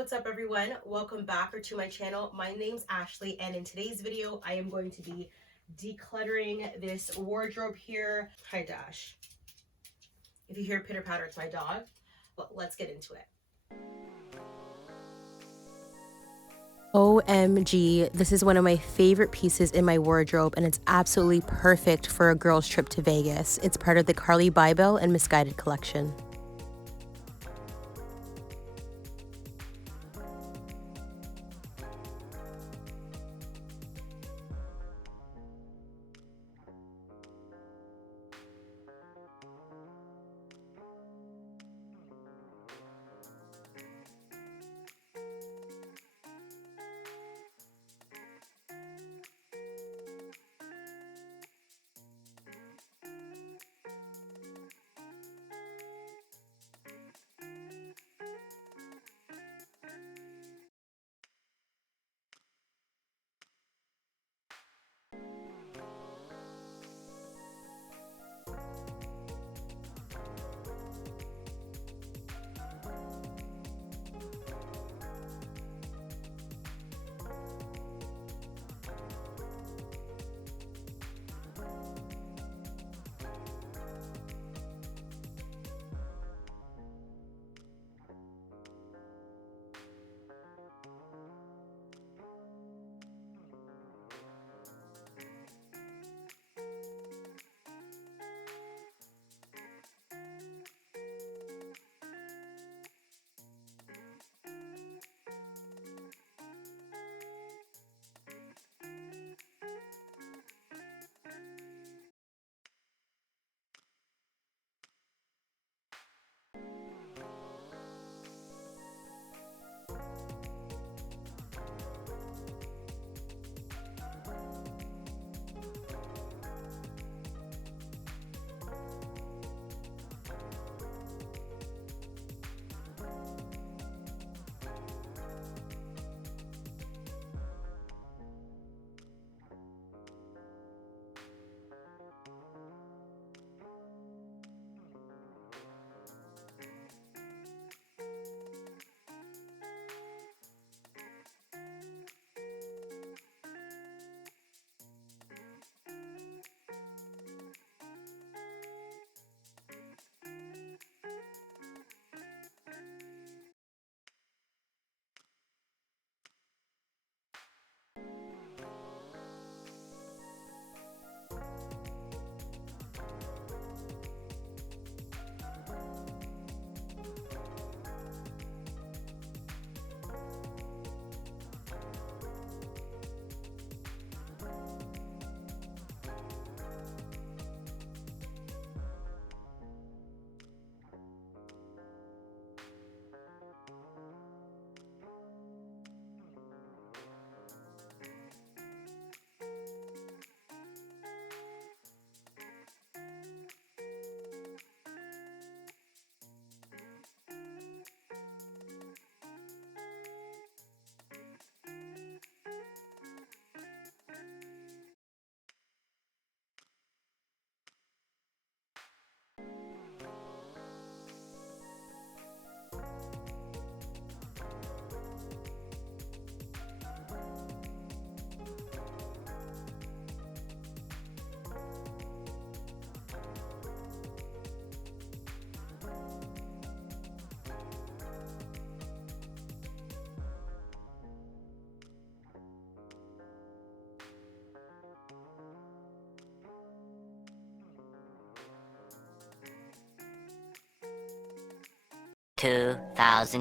what's up everyone? Welcome back to my channel. My name's Ashley, and in today's video I am going to be decluttering this wardrobe here. Hi Dash. If you hear pitter patter, it's my dog. But let's get into it. OMG, this is one of my favorite pieces in my wardrobe, and it's absolutely perfect for a girl's trip to Vegas. It's part of the Carly Bybel and Misguided collection.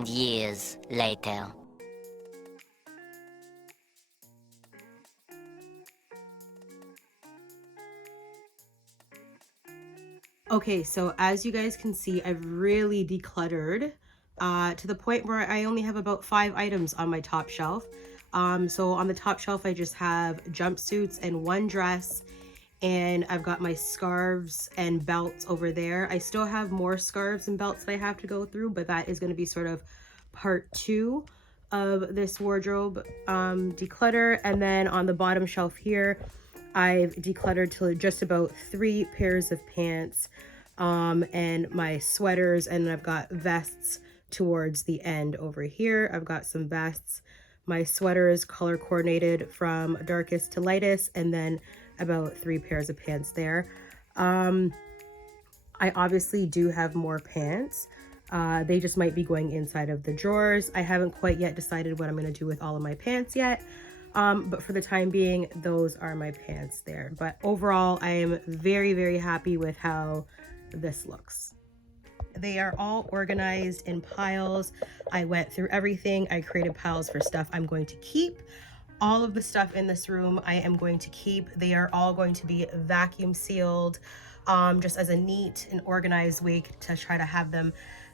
Years later. Okay, so as you guys can see, I've really decluttered to the point where I only have about 5 items on my top shelf. So on the top shelf, I just have jumpsuits and one dress, and I've got my scarves and belts over there. I still have more scarves and belts that I have to go through, but that is going to be sort of part 2 of this wardrobe declutter. And then on the bottom shelf here, I've decluttered to just about 3 pairs of pants and my sweaters, and I've got vests towards the end over here. I've got some vests. My sweater is color coordinated from darkest to lightest, and then about 3 pairs of pants there. I obviously do have more pants. They just might be going inside of the drawers. I haven't quite yet decided what I'm going to do with all of my pants yet. But for the time being, those are my pants there. But overall, I am very, very happy with how this looks. They are all organized in piles. I went through everything. I created piles for stuff I'm going to keep. All of the stuff in this room I am going to keep. They are all going to be vacuum sealed, just as a neat and organized way to try to have them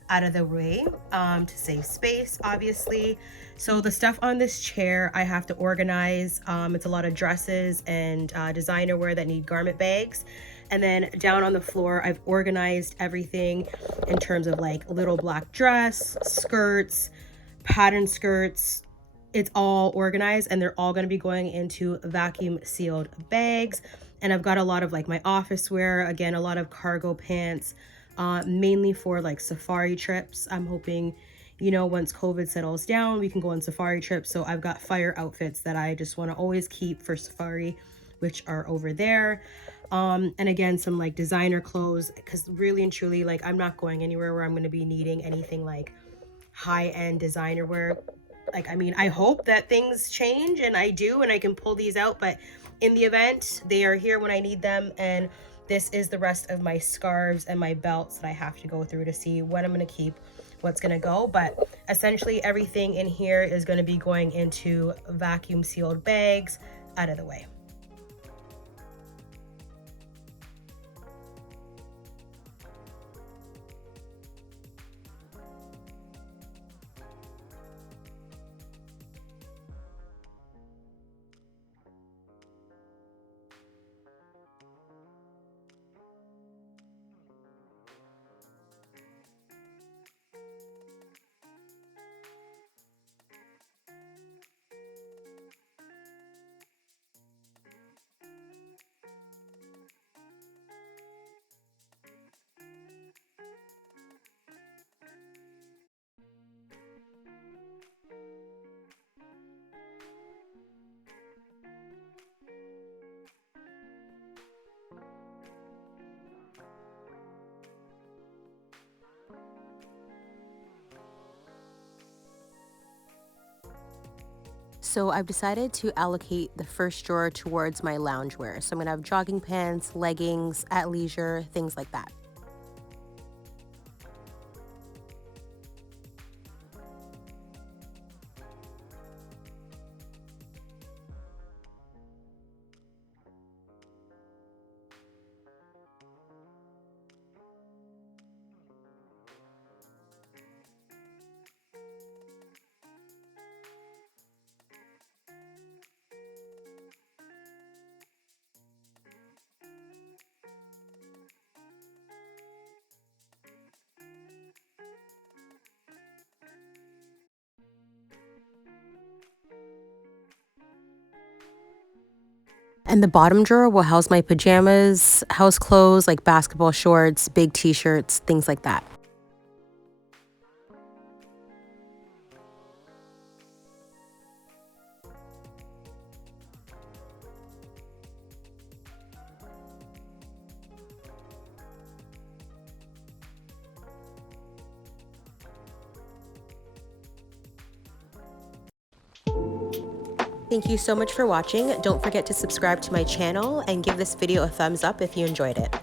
out of the way, to save space, obviously. So the stuff on this chair I have to organize. It's a lot of dresses and designer wear that need garment bags. And then down on the floor, I've organized everything in terms of like little black dress, skirts, pattern skirts. It's all organized, and they're all going to be going into vacuum sealed bags. And I've got a lot of like my office wear, again, a lot of cargo pants, mainly for like safari trips. I'm hoping, you know, once COVID settles down, we can go on safari trips. So I've got fire outfits that I just want to always keep for safari, which are over there. And again, some like designer clothes, because really and truly, like, I'm not going anywhere where I'm going to be needing anything like high-end designer wear. Like, I mean, I hope that things change, and I do, and I can pull these out, but in the event, they are here when I need them. And this is the rest of my scarves and my belts that I have to go through to see what I'm going to keep, what's going to go. But essentially everything in here is going to be going into vacuum sealed bags out of the way. So I've decided to allocate the first drawer towards my loungewear. So I'm gonna have jogging pants, leggings, athleisure, things like that. And the bottom drawer will house my pajamas, house clothes like basketball shorts, big t-shirts, things like that. Thank you so much for watching. Don't forget to subscribe to my channel and give this video a thumbs up if you enjoyed it.